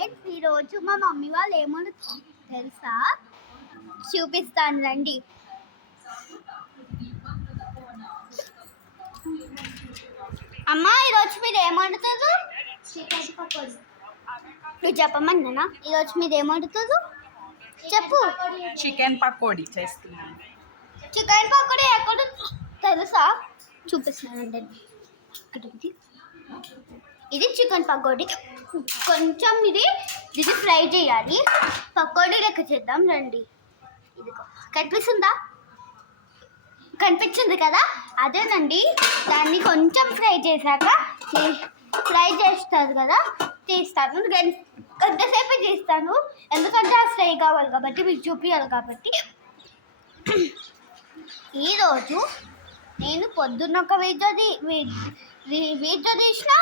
Friends, ఈరోజు మా mummy వాళ్ళు ఏమన్నా తెలుసా చూపిస్తాను రండి. అమ్మా, ఈరోజు మీరు ఏమంటారు? నువ్వు చెప్పమన్నా. ఈరోజు మీరు ఏమంటారు చెప్పు. చికెన్ పకోడీ చేస్తున్నాను. చికెన్ పకోడీ ఎక్కడ తెలుసా? చూపిస్తున్నానండి. ఇది చికెన్ పకోడీ. కొంచెం ఇది ఫ్రై చేయాలి. పకోడీ లెక్క చేద్దాం రండి. ఇదిగో కనిపించింది కదా, అదేనండి. దాన్ని కొంచెం ఫ్రై చేశాక ఫ్రై చేస్తారు కదా, తీస్తాను. గంటసేపు తీస్తాను, ఎందుకంటే ఆ ఫ్రై కావాలి కాబట్టి, మీకు చూపించాలి కాబట్టి. ఈరోజు నేను పొద్దున్న ఒక వీడియో తీసిన,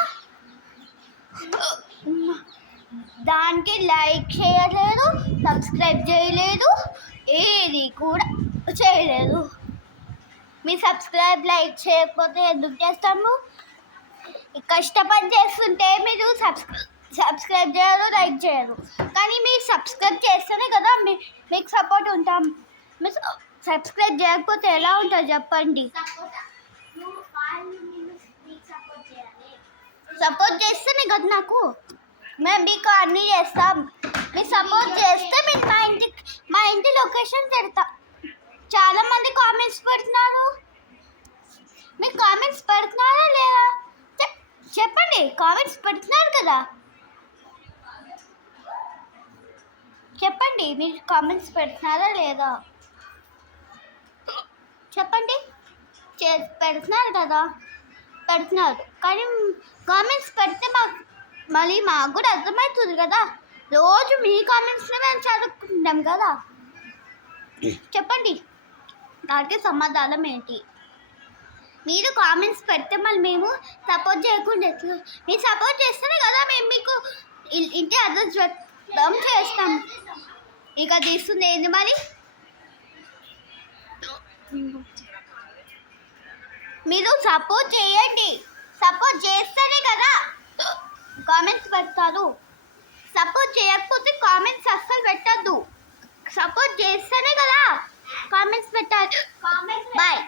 దానికి లైక్ చేయలేదు, సబ్స్క్రైబ్ చేయలేదు, ఏది కూడా చేయలేదు. మీరు సబ్స్క్రైబ్ లైక్ చేయకపోతే ఎందుకు చేస్తాము? కష్టపడి చేస్తుంటే మీరు సబ్స్క్రైబ్ చేయరు, లైక్ చేయరు. కానీ మీరు సబ్స్క్రైబ్ చేస్తేనే కదా మీకు సపోర్ట్ ఉంటాం. మీరు సబ్స్క్రైబ్ చేయకపోతే ఎలా ఉంటుంది చెప్పండి? సపోర్ట్ చేస్తేనే కదా నాకు. మేము మీకు అన్నీ చేస్తాం. మీరు సపోర్ట్ చేస్తే మీరు మా ఇంటి లొకేషన్ పెడతా. చాలామంది కామెంట్స్ పెడుతున్నారు. మీరు కామెంట్స్ పెడుతున్నారా లేదా చెప్పండి. కామెంట్స్ పెడుతున్నారు కదా, చెప్పండి. మీరు కామెంట్స్ పెడుతున్నారా లేదా చెప్పండి. పెడుతున్నారు కదా, పెడుతున్నారు. కానీ కామెంట్స్ పెడితే మాకు కూడా అర్థమవుతుంది కదా. రోజు మీ కామెంట్స్లో మేము చదువుకుంటాం కదా. చెప్పండి, దానికి సమాధానం ఏంటి? మీరు కామెంట్స్ పెడితే మళ్ళీ మేము సపోర్ట్ చేయకుండా మీరు సపోర్ట్ చేస్తేనే కదా మేము మీకు ఇంటి అడ్రస్ చేస్తాం. ఇక తీస్తుంది ఏంది మరి? మీరు సపోర్ట్ చేయండి. సపోర్ట్ చేస్తేనే కదా కామెంట్స్ పెడతారు. సపోర్ట్ చేయకపోతే కామెంట్స్ అస్సలు పెట్టద్దు. సపోర్ట్ చేస్తేనే కదా కామెంట్స్ పెట్టాలి. బాయ్.